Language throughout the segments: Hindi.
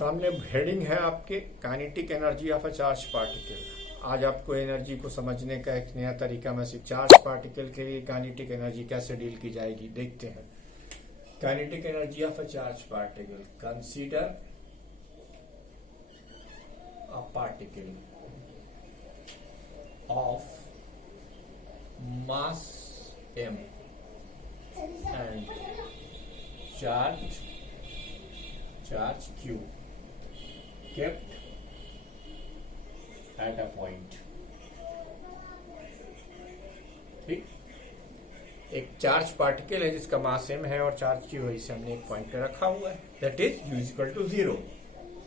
सामने हेडिंग है आपके kinetic energy of a charge particle. आज आपको एनर्जी को समझने का एक नया तरीका मैं सिर्फ चार्ज पार्टिकल के लिए काइनेटिक एनर्जी कैसे डील की जाएगी देखते हैं। Kinetic energy of a charge particle, consider a particle of mass m and charge q kept at a point। ठीक, एक चार्ज पार्टिकल है जिसका मास m है और चार्ज q है, इसे हमने एक पॉइंट पे रखा हुआ है। That is u is equal to 0।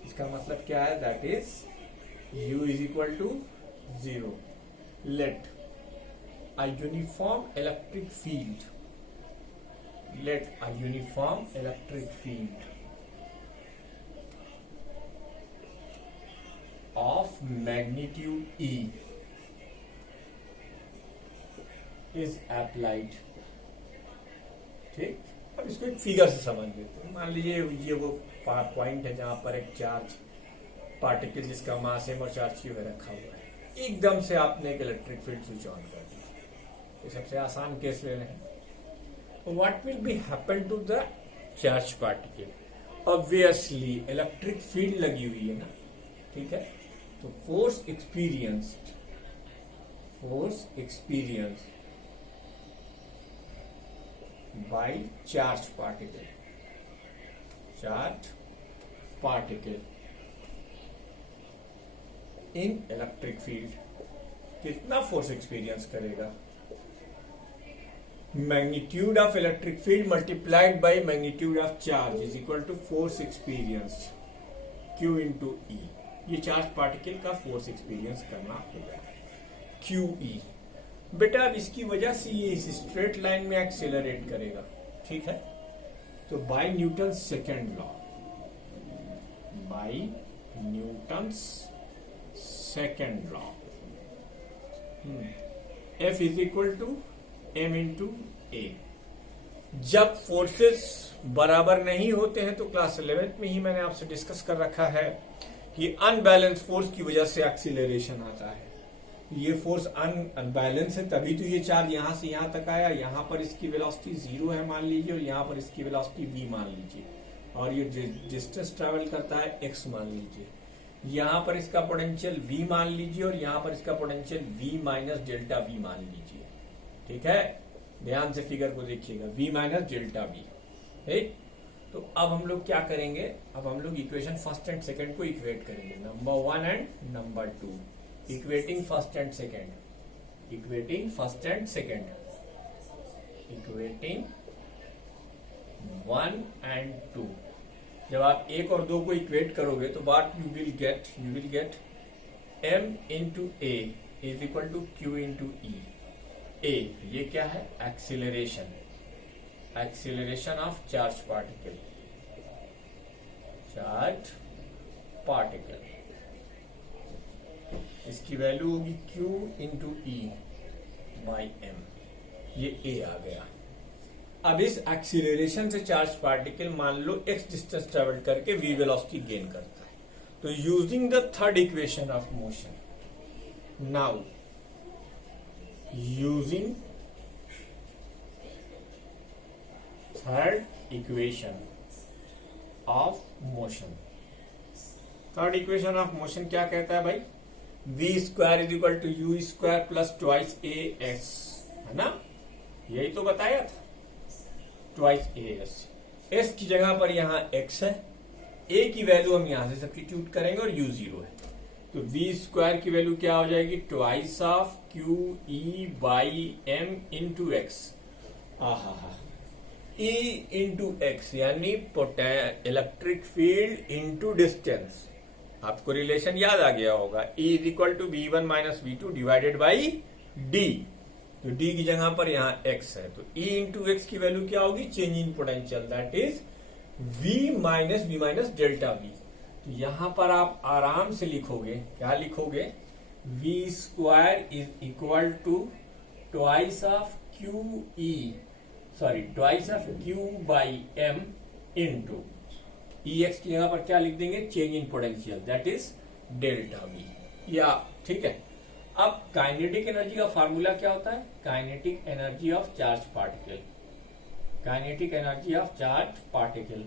इसका मतलब क्या है? That is u is equal to 0। Let a uniform electric field, let a uniform electric field of magnitude E is applied। ठीक, अब इसको एक फिगर से समझ लेते हैं। मान लीजिए ये वो पॉइंट है जहां पर एक चार्ज पार्टिकल जिसका मास है और चार्ज क्यू है रखा हुआ है। एकदम से आपने एक इलेक्ट्रिक फील्ड स्विच ऑन कर दिया। ये सबसे आसान केस ले रहे हैं। What will be happen to the charge particle? Obviously electric field लगी हुई है ना, ठीक है, तो force experienced by charge particle in electric field कितना फोर्स एक्सपीरियंस करेगा? Magnitude of electric field multiplied by magnitude of charge is equal to force experience Q into E. ये चार्ज पार्टिकल का फोर्स एक्सपीरियंस करना होगा QE। बेटा अब इसकी वजह से ये इस स्ट्रेट लाइन में एक्सेलरेट करेगा, ठीक है। तो by Newton second law, F is equal to m into A. जब फोर्सेस बराबर नहीं होते हैं तो क्लास 11th में ही मैंने आपसे डिस्कस कर रखा है कि अनबैलेंस फोर्स की वजह से एक्सीलरेशन आता है। ये फोर्स अनबैलेंस है, तभी तो ये चार्ज यहां से यहां तक आया। यहां पर इसकी वेलोसिटी 0 है मान लीजिए, और यहां पर इसकी वेलोसिटी v मान लीजिए, और ये डिस्टेंस ट्रेवल करता है x मान लीजिए। यहां पर इसका पोटेंशियल v मान लीजिए, और यहां पर इसका potential v minus delta v मान लीजिए, ठीक है। ध्यान से फिगर को देखिएगा, v माइनस डेल्टा v। ठीक, तो अब हम लोग क्या करेंगे? अब हम लोग इक्वेशन फर्स्ट एंड सेकंड को इक्वेट करेंगे, number 1 and number 2। Equating first and second, equating 1 and 2। जब आप 1 और 2 को इक्वेट करोगे तो what you will get m into A is equal to q into E. A ये क्या है? Acceleration of charge particle. इसकी वैल्यू होगी q into E by M. ये ए आ गया। अब इस एक्सीलरेशन से चार्ज पार्टिकल मान लो x डिस्टेंस ट्रेवल करके v वेलोसिटी गेन करता है। तो using the third equation of motion, now using third equation of motion। Third equation of motion क्या कहता है भाई? v square is equal to u square plus twice A S, है ना? यही तो बताया था, ट्वाइस ए एस। एस की जगह पर यहां x है, a की वैल्यू हम यहां से सब्स्टिट्यूट करेंगे और u 0 है। तो v स्क्वायर की वैल्यू क्या हो जाएगी? Twice of Q E by M into X. E into X यानी इलेक्ट्रिक फील्ड इंटू डिस्टेंस। आपको रिलेशन याद आ गया होगा, E is equal to V1 minus V2 divided by D। तो D की जगह पर यहाँ x है, तो E इंटू एक्स की वैल्यू क्या होगी? Change in potential, that is V minus delta V। तो यहां पर आप आराम से लिखोगे, क्या लिखोगे? v square is equal to twice of Q by M into EX की जगह पर क्या लिख देंगे, change in potential, that is delta V, या ठीक है। अब काइनेटिक एनर्जी का फार्मूला क्या होता है, kinetic energy of charge particle, kinetic energy of charge particle,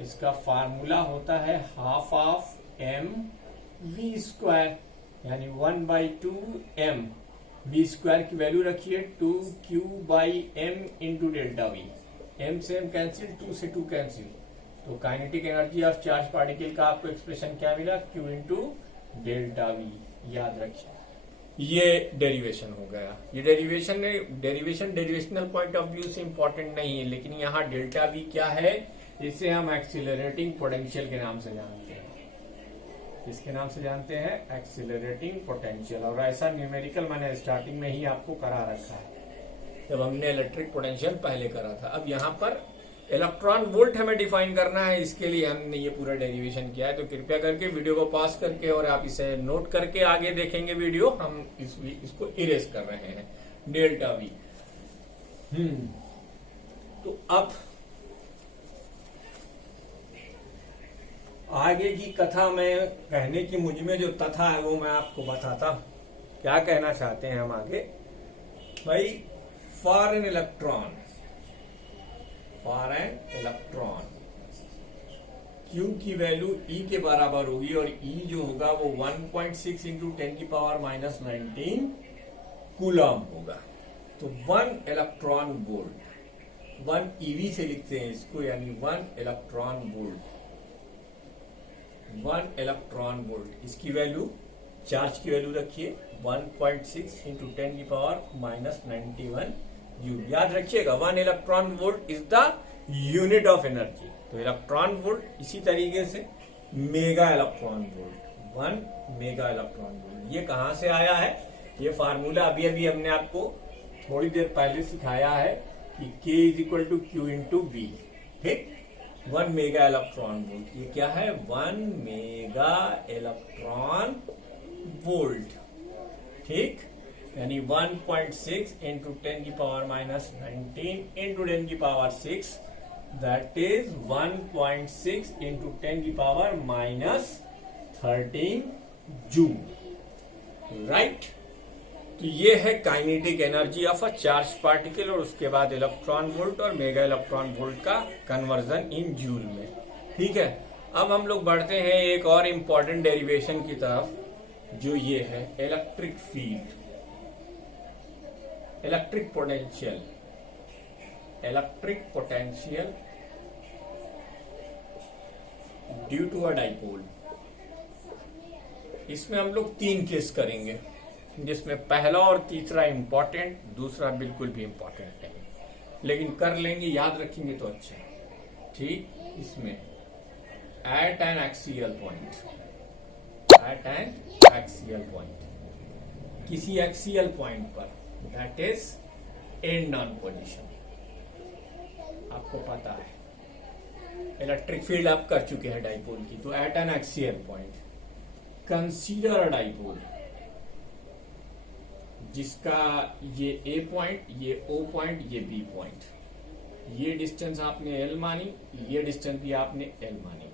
इसका फार्मूला होता है half of M V square, यानी 1/2 एम, वी स्क्वायर की वैल्यू रखिए 2q/m into delta V, M से एम कैंसिल, 2 से 2 कैंसिल, तो kinetic energy of charge particle का आपको एक्सप्रेशन क्या मिला, q इंटू डेल्टा वी, याद रखिए। ये डेरिवेशन हो गया, ये डेरिवेशनल पॉइंट ऑफ व्यू से इंपॉर्टेंट नहीं है, लेकिन यहाँ डेल्टा वी क्या है, इसे हम एक्सीलरेटिंग पोटेंशियल के नाम से जानते हैं। इसके नाम से जानते हैं एक्सीलरेटिंग पोटेंशियल, और ऐसा न्यूमेरिकल मैंने स्टार्टिंग में ही आपको करा रखा है जब हमने इलेक्ट्रिक पोटेंशियल पहले करा था। अब यहाँ पर इलेक्ट्रॉन वोल्ट हमें डिफाइन करना है, इसके लिए हमने ये पूरा डेरिवेशन किया है, तो कृपया करके वीडियो को पॉज करके और आप इसे नोट करके आगे देखेंगे वीडियो, हम इसको इरेज कर रहे हैं, डेल्टा वी। तो अब आगे की कथा में कहने की मुझ में जो तथा है वो मैं आपको बताता हूं, क्या कहना चाहते हैं हम आगे। भाई फॉर एन इलेक्ट्रॉन Q की वैल्यू E के बराबर होगी, और E जो होगा वो 1.6 इंटू 10⁻⁹ कूलम होगा। तो 1 इलेक्ट्रॉन वोल्ट, 1 EV से लिखते हैं इसको, यानी 1 इलेक्ट्रॉन वोल्ट, 1 इलेक्ट्रॉन वोल्ट, इसकी वैल्यू, चार्ज की वैल्यू रखिए 1.6 इंटू 10⁻⁹ जूल। याद रखिएगा 1 electron volt is the unit of energy. तो इलेक्ट्रॉन वोल्ट, इसी तरीके से mega electron volt, 1 mega electron volt, ये कहां से आया है, ये फार्मूला अभी अभी हमने आपको थोड़ी देर पहले सिखाया है कि K is equal to Q into V, ठीक। 1 मेगा इलेक्ट्रॉन वोल्ट, ये क्या है, 1 मेगा इलेक्ट्रॉन वोल्ट, ठीक, यानी 1.6 into 10⁻⁹ into 10⁻⁶, that is 1.6 into 10⁻⁻13 joule, right. तो ये है kinetic energy of a charge particle, और उसके बाद इलेक्ट्रॉन वोल्ट और मेगा इलेक्ट्रॉन वोल्ट का कन्वर्जन इन जूल में, ठीक है। अब हम लोग बढ़ते हैं एक और इंपॉर्टेंट डेरिवेशन की तरफ, जो ये है electric field, electric potential, due to a dipole. इसमें हम लोग 3 केस करेंगे, जिसमें पहला और तीसरा इंपॉर्टेंट, दूसरा बिल्कुल भी इंपॉर्टेंट नहीं, लेकिन कर लेंगे, याद रखेंगे तो अच्छा, ठीक। इसमें एट एन एक्सियल पॉइंट, किसी एक्सियल पॉइंट पर, that is and on position, आपको पता है इलेक्ट्रिक फील्ड आप कर चुके हैं डाइपोल की। तो at an axial point consider a dipole, जिसका ये A पॉइंट, ये O पॉइंट, ये B पॉइंट, ये डिस्टेंस आपने L मानी, ये डिस्टेंस भी आपने L मानी,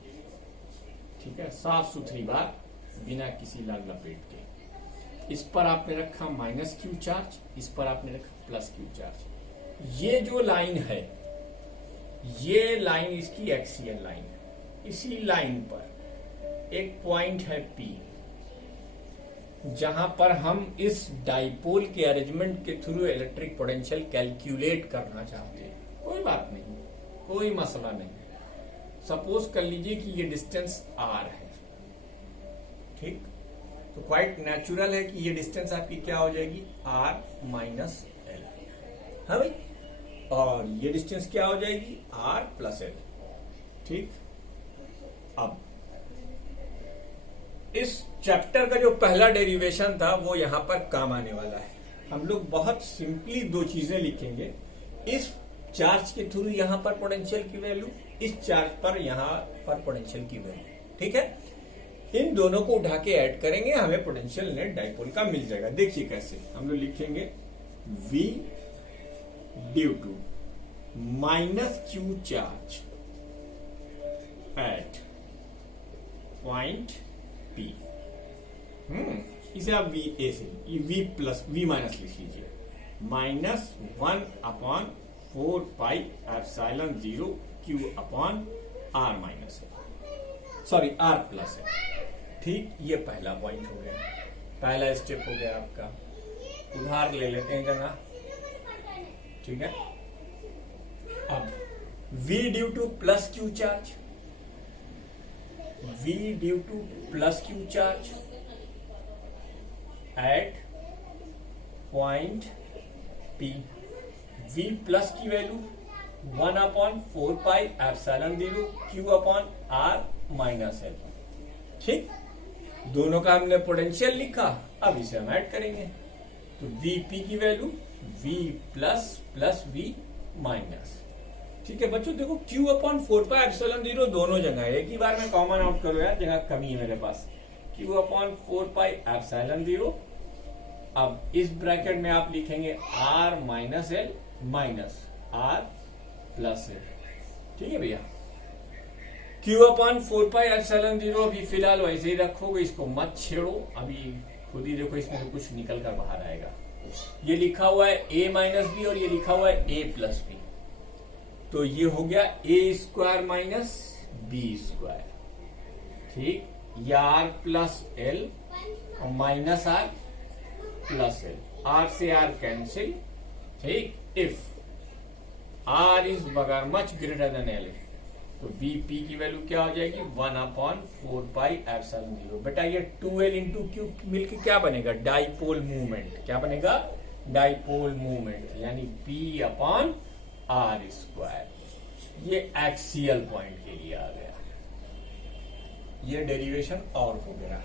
ठीक है, साफ सुथरी बात, बिना किसी लाल लपेट के। इस पर आपने रखा -Q चार्ज, इस पर आपने रखा +Q चार्ज। ये जो लाइन है, ये लाइन इसकी एक्सियल लाइन है। इसी लाइन पर एक पॉइंट है P, जहां पर हम इस डाइपोल के अरेंजमेंट के थ्रू इलेक्ट्रिक पोटेंशियल कैलकुलेट करना चाहते हैं। कोई बात नहीं, कोई मसला नहीं। सपोज कर लीजिए कि ये डिस्टेंस R है, ठीक, तो क्वाइट नेचुरल है कि ये डिस्टेंस आपकी क्या हो जाएगी, R माइनस L, हाँ भाई, और ये डिस्टेंस क्या हो जाएगी, R प्लस L, ठीक। अब इस चैप्टर का जो पहला डेरिवेशन था वो यहां पर काम आने वाला है। हम लोग बहुत सिंपली 2 चीजें लिखेंगे, इस चार्ज के थ्रू यहां पर पोटेंशियल की वैल्यू, इस चार्ज पर यहां पर पोटेंशियल की वैल्यू, ठीक है। इन दोनों को उठा के ऐड करेंगे, हमें पोटेंशियल नेट डाइपोल का मिल जाएगा। देखिए कैसे, हम लोग लिखेंगे V due to -Q charge at point P। इसे आप वी ए से वी प्लस वी माइनस लिख लीजिए, -1/4πε0 Q अपॉन R माइनस है, सॉरी R प्लस है। ठीक, ये पहला पॉइंट हो गया, पहला स्टेप हो गया आपका। उधार ले लेते हैं जगह, ठीक है। अब V due to plus Q charge, V due to plus Q charge at point P। V plus की value 1/4πε0 Q upon R minus L। ठीक, दोनों का हमने पोटेंशियल लिखा, अब इसे हम ऐड करेंगे तो Vp की value V plus plus V minus. ठीक है बच्चों, देखो Q अपॉन 4πε0 दोनों जगह है, एक ही बार में कॉमन आउट करो यार, जगह कमी है मेरे पास। Q अपॉन 4πε0, अब इस ब्रैकेट में आप लिखेंगे R minus L minus R plus L। ठीक है भैया, Q अपॉन 4πε0 अभी फिलहाल वैसे ही रखोगे, इसको मत छेड़ो, अभी खुद ही देखो इसमें से कुछ निकल कर बाहर आएगा। ये लिखा हुआ है A माइनस बी और ये लिखा हुआ है A प्लस बी, तो ये हो गया A square minus B square. ठीक, या R प्लस L और minus R plus L, R से R कैंसिल। ठीक, इफ R इज बगैर मच ग्रेटर देन L, तो Vp की वैल्यू क्या हो जाएगी 1/4πε0। बेटा ये 2L इंटू क्यू मिलकर क्या बनेगा, डाइपोल मूवमेंट। क्या बनेगा, डाइपोल मूवमेंट, यानी P अपॉन R स्क्वायर। ये एक्सियल पॉइंट के लिए आ गया, ये डेरिवेशन और हो गया।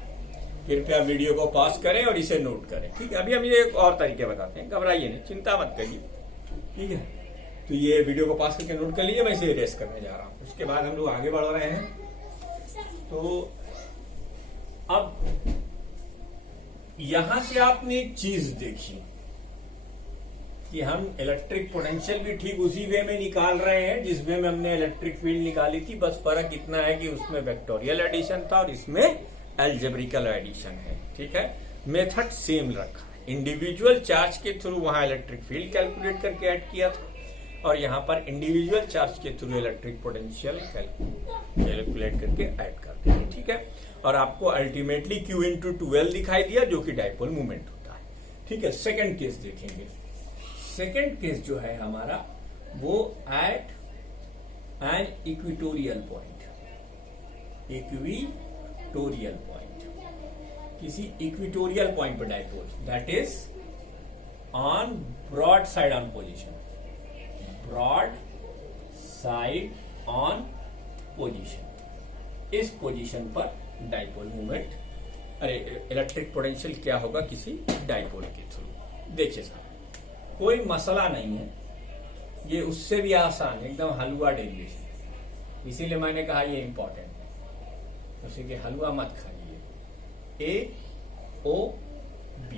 कृपया वीडियो को पॉज करें और इसे नोट करें। ठीक है, अभी हम ये एक और तरीके बताते हैं, घबराइए नहीं, चिंता मत करिए। ठीक है, तो ये वीडियो को पास करके नोट कर लीजिए, मैं इसे इरेज करने जा रहा हूं, उसके बाद हम लोग आगे बढ़ रहे हैं। तो अब यहां से आपने एक चीज देखी कि हम इलेक्ट्रिक पोटेंशियल भी ठीक उसी वे में निकाल रहे हैं जिस वे में हमने इलेक्ट्रिक फील्ड निकाली थी, बस फर्क इतना है कि उसमें वेक्टोरियल एडिशन था और इसमें एल्जेब्रिकल एडिशन है। ठीक है, मेथड सेम रखा, इंडिविजुअल चार्ज के थ्रू वहां इलेक्ट्रिक फील्ड कैलकुलेट करके ऐड किया था और यहाँ पर इंडिविजुअल चार्ज के थ्रू इलेक्ट्रिक पोटेंशियल कैलकुलेट करके ऐड करते हैं। ठीक है, और आपको अल्टीमेटली Q इंटू 2L दिखाई दिया जो कि डाइपोल मूवमेंट होता है। ठीक है, सेकंड केस देखेंगे। सेकंड केस जो है हमारा वो at an equatorial point, equatorial point, किसी इक्विटोरियल पॉइंट पर dipole, that is on broad side on position, broad side on position. इस पोजीशन पर डाइपोल मूवमेंट, अरे इलेक्ट्रिक पोटेंशियल क्या होगा किसी डाइपोल के थ्रू। देखिए साहब, कोई मसला नहीं है, ये उससे भी आसान, एकदम हलवा डेरिवेशन, इसीलिए मैंने कहा ये इंपॉर्टेंट है, जैसे कि हलवा मत खाइए। A O B,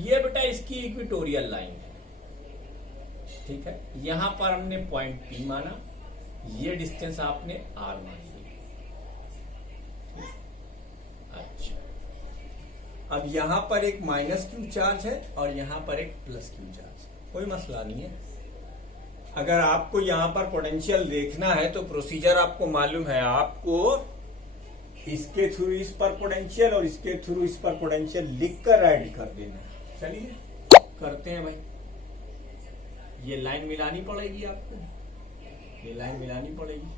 ये बेटा इसकी इक्विटोरियल लाइन है। ठीक है, यहां पर हमने पॉइंट P माना, ये डिस्टेंस आपने R मान ली। अच्छा, अब यहां पर एक माइनस Q चार्ज है और यहां पर एक प्लस Q चार्ज है, कोई मसला नहीं है। अगर आपको यहां पर पोटेंशियल देखना है तो प्रोसीजर आपको मालूम है, आपको इसके थ्रू इस पर पोटेंशियल और इसके थ्रू इस पर पोटेंशियल लिखकर ऐड कर देना है। चलिए करते हैं भाई, ये लाइन मिलानी पड़ेगी आपको, ये लाइन मिलानी पड़ेगी।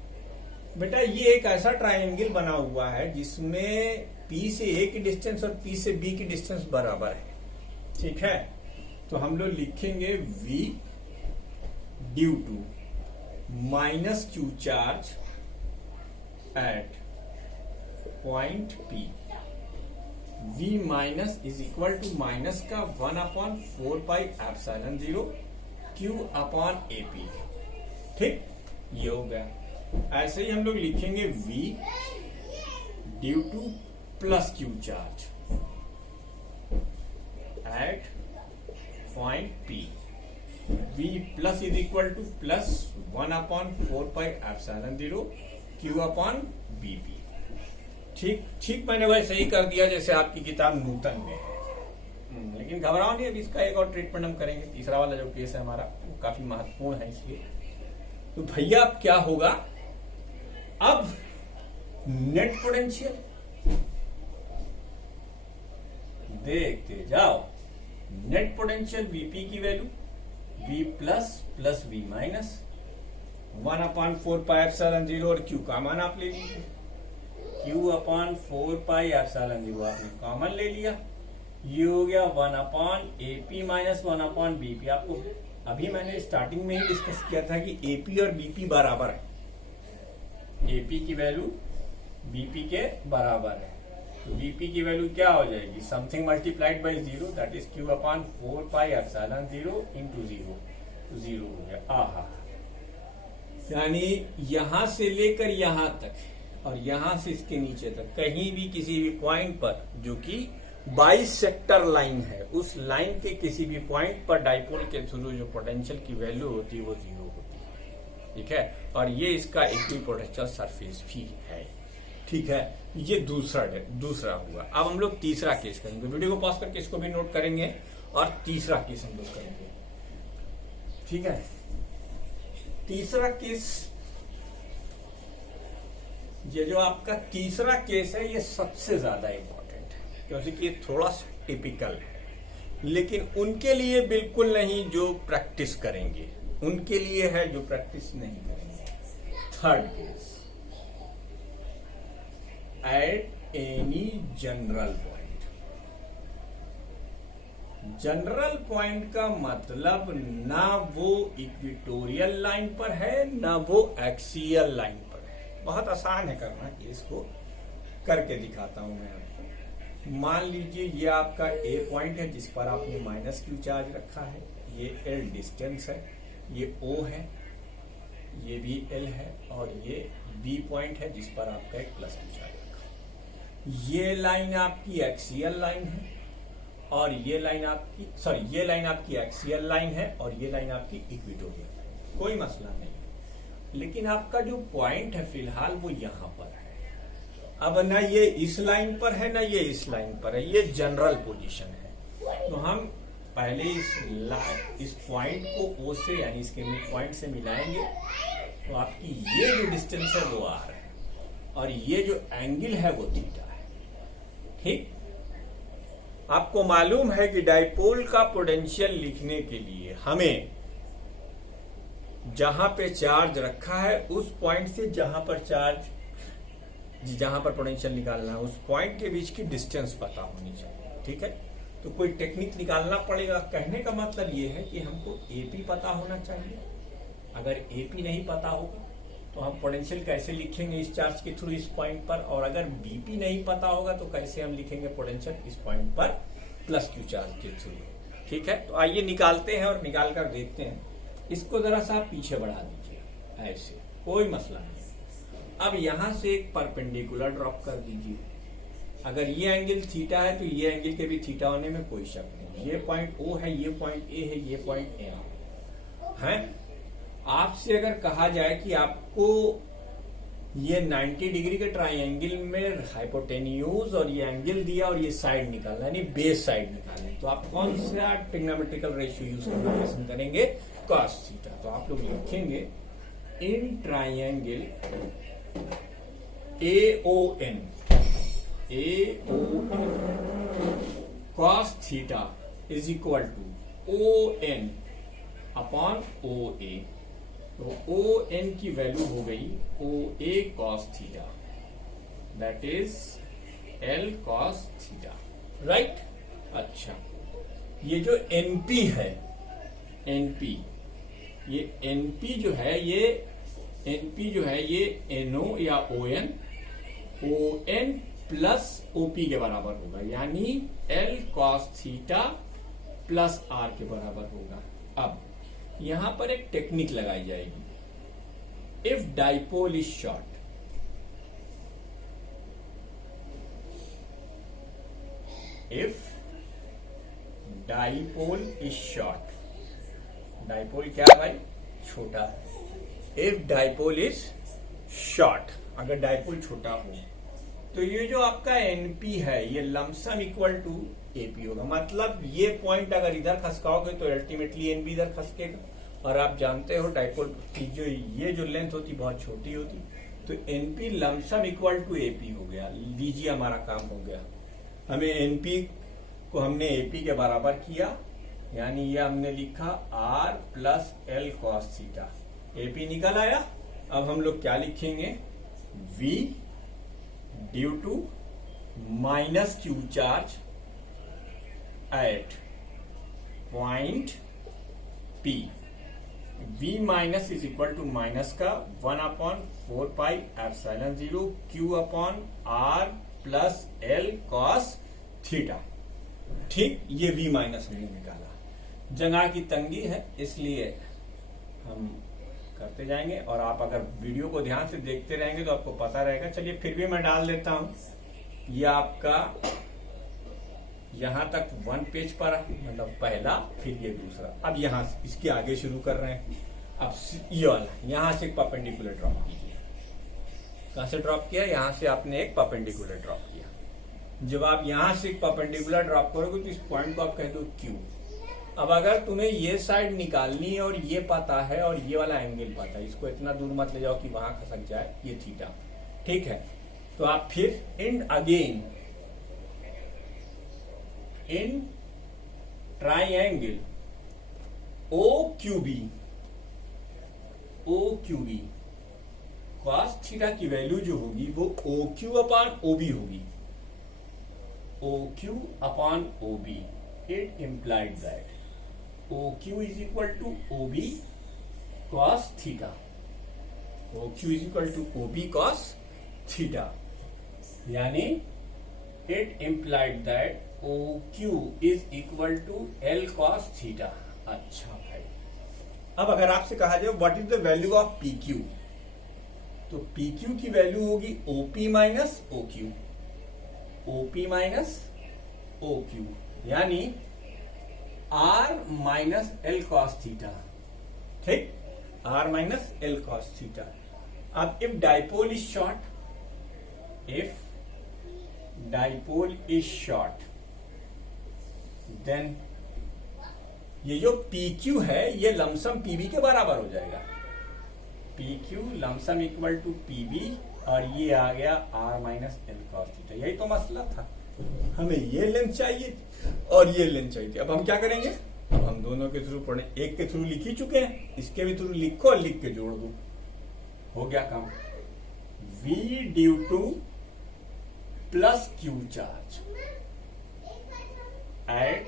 बेटा ये एक ऐसा ट्रायंगल बना हुआ है जिसमें P से A की डिस्टेंस और P से B की डिस्टेंस बराबर है। ठीक है, तो हम लोग लिखेंगे V due to minus Q charge at point P, V minus is equal to minus का 1/4πε0 Q अपॉन AP। ठीक, ये हो गया। ऐसे ही हम लोग लिखेंगे V due to plus Q charge at point P, V plus is equal to plus 1/4πε0 Q upon BP। ठीक ठीक मैंने वैसे ही कर दिया जैसे आपकी किताब नूतन में है। लेकिन घबराओ नहीं, अभी इसका एक और ट्रीटमेंट हम करेंगे। तीसरा वाला जो केस है हमारा वो काफी महत्वपूर्ण है, इसलिए तो भैया अब क्या होगा, अब नेट पोटेंशियल देखते जाओ। नेट पोटेंशियल वीपी की value V plus plus V minus 1/4 pi epsilon 0 और Q का मान आप ले लीजिए। Q अपॉन 4 पाई एप्सिलॉन 0 आपने कॉमन ले लिया, ये हो गया 1/AP माइनस 1/BP। आपको अभी मैंने स्टार्टिंग में ही डिस्कस किया था कि AP और BP बराबर है। AP की वैल्यू BP के बराबर है, तो BP की वैल्यू क्या हो जाएगी, something multiplied by 0, that is Q upon 4 pi epsilon 0 into 0, तो 0 हो गया। आहा, यानी यहां से लेकर यहां तक और यहां से इसके नीचे तक कहीं भी किसी भी पॉइंट पर जो कि बाइसेक्टर लाइन है, उस लाइन के किसी भी पॉइंट पर डाइपोल के थ्रू जो पोटेंशियल की वैल्यू होती है वो 0 होती है। ठीक है, और ये इसका इक्विपोटेंशियल सरफेस भी है। ठीक है, ये दूसरा हुआ। अब हम लोग तीसरा केस करेंगे। वीडियो को पॉज करके इसको भी नोट करेंगे और तीसरा केस हम लोग करेंगे। ठीक है, तीसरा केस, ये जो आपका तीसरा केस है ये सबसे ज्यादा इंपॉर्टेंट है, क्योंकि ये थोड़ा सा टिपिकल है, लेकिन उनके लिए बिल्कुल नहीं जो प्रैक्टिस करेंगे, उनके लिए है जो प्रैक्टिस नहीं करेंगे। Third case, at any general point. General point का मतलब ना वो इक्वेटोरियल लाइन पर है ना वो एक्सियल लाइन पर है। बहुत आसान है करना, केस को करके दिखाता हूं मैं आपको। मान लीजिए ये आपका ए पॉइंट है जिस पर आपने माइनस Q चार्ज रखा है, ये L डिस्टेंस है, ये O है, ये भी L है, और ये B पॉइंट है जिस पर आपका एक प्लस Q चार्ज रखा है। ये लाइन आपकी एक्सियल लाइन है और ये लाइन आपकी ये लाइन आपकी एक्सियल लाइन है और ये लाइन आपकी इक्वेटोरियल है, कोई मसला नहीं। लेकिन आपका जो पॉइंट है फिलहाल वो यहां पर है। अब ना ये इस लाइन पर है ना ये इस लाइन पर है, ये जनरल पोजीशन है। तो हम पहले इस पॉइंट को O से यानी इसके मिड पॉइंट से मिलाएंगे, तो आपकी ये जो डिस्टेंस है वो R है और ये जो एंगल है वो थीटा है। ठीक, आपको मालूम है कि डाइपोल का पोटेंशियल लिखने के लिए हमें जहां पे चार्ज रखा है उस पॉइंट से जहां पर पोटेंशियल निकालना है, उस पॉइंट के बीच की डिस्टेंस पता होनी चाहिए। ठीक है, तो कोई टेक्निक निकालना पड़ेगा। कहने का मतलब ये है कि हमको AP पता होना चाहिए। अगर AP नहीं पता होगा तो हम पोटेंशियल कैसे लिखेंगे इस चार्ज के थ्रू इस पॉइंट पर, और अगर BP नहीं पता होगा तो कैसे हम लिखेंगे पोटेंशियल इस पॉइंट पर प्लस Q चार्ज के थ्रू। ठीक है, तो आइए निकालते हैं और निकाल कर देखते हैं। इसको जरा सा पीछे बढ़ा दीजिए, ऐसे, कोई मसला नहीं। अब यहां से एक परपेंडिकुलर ड्रॉप कर दीजिए। अगर ये एंगल थीटा है तो ये एंगल के भी थीटा होने में कोई शक नहीं। ये पॉइंट O है, ये पॉइंट A है, ये पॉइंट A है। आपसे अगर कहा जाए कि आपको ये 90 डिग्री के ट्राइंगल में हाइपोटेन्यूज और ये एंगल दिया और ये साइड निकालना, यानी बेस साइड निकालनी, तो आप कौन सा ट्रिग्नोमेट्रिकल रेशियो यूज करना पसंद करेंगे, cos थीटा। तो आप लोग लिखेंगे इन triangle AON cos theta is equal to ON upon OA। तो ON की वैल्यू हो गई OA cos theta, that is L cos theta, right. अच्छा, ये जो NP है, NP, ये NP जो है ये NO या ON प्लस OP के बराबर होगा, यानी L cos theta plus R के बराबर होगा। अब यहां पर एक टेक्निक लगाई जाएगी। If dipole is short, if dipole is short, dipole क्या है भाई, छोटा है। इफ डाइपोल इज शॉर्ट, अगर डायपोल छोटा हो तो ये जो आपका एनपी है ये लमसम इक्वल टू एपी होगा। मतलब ये पॉइंट अगर इधर खसकाओगे तो अल्टीमेटली एनपी इधर खसकेगा, और आप जानते हो डायपोल की जो लेंथ होती बहुत छोटी होती, तो NP lump sum equal to AP हो गया। लीजिए हमारा काम हो गया, हमें एनपी को हमने एपी के बराबर किया, यानी ये हमने लिखा R plus L cos theta, AP निकल आया। अब हम लोग क्या लिखेंगे, V due to minus Q charge at point P, V minus is equal to minus का 1/4πε0 Q upon R plus L cos theta. ठीक, ये V माइनस हमने निकाला। जगह की तंगी है इसलिए हम करते जाएंगे, और आप अगर वीडियो को ध्यान से देखते रहेंगे तो आपको पता रहेगा। चलिए फिर भी मैं डाल देता हूं। ये आपका यहां तक 1 पेज पर, मतलब पहला, फिर ये दूसरा। अब यहां इसके आगे शुरू कर रहे हैं। अब ये वाला यहां से एक परपेंडिकुलर ड्रॉप कीजिए। कहां से ड्रॉप किया, यहां से आपने एक परपेंडिकुलर ड्रॉप किया। जब आप यहां से एक परपेंडिकुलर ड्रॉप करोगे तो इस पॉइंट को आप कह दो Q। अब अगर तुम्हें ये साइड निकालनी है और ये पता है और ये वाला एंगल पता है, इसको इतना दूर मत ले जाओ कि वहां खसक जाए, ये थीटा। ठीक है, तो आप फिर in again in triangle OQB cos theta की वैल्यू जो होगी वो OQ अपॉन OB होगी। OQ upon OB, it implied that OQ is equal to OB cos theta. OQ is equal to OB cos theta. यानी it implied that OQ is equal to L cos theta. अच्छा भाई, अब अगर आपसे कहा जाए what is the value of PQ, तो PQ की वैल्यू होगी OP minus OQ, OP minus OQ, यानी R minus L cos theta. ठीक, R minus L cos theta. अब if dipole is short, then ये जो PQ है ये लमसम PB के बराबर हो जाएगा। PQ lump sum equal to PB, और ये आ गया R minus L cos theta. यही तो मसला था, हमें ये लेंथ चाहिए और ये लेंथ चाहिए थी। अब हम क्या करेंगे, अब हम दोनों के थ्रू पढ़े, एक के थ्रू लिख ही चुके हैं, इसके भी थ्रू लिखो और लिख के जोड़ दो, हो गया काम। V due to plus Q charge eight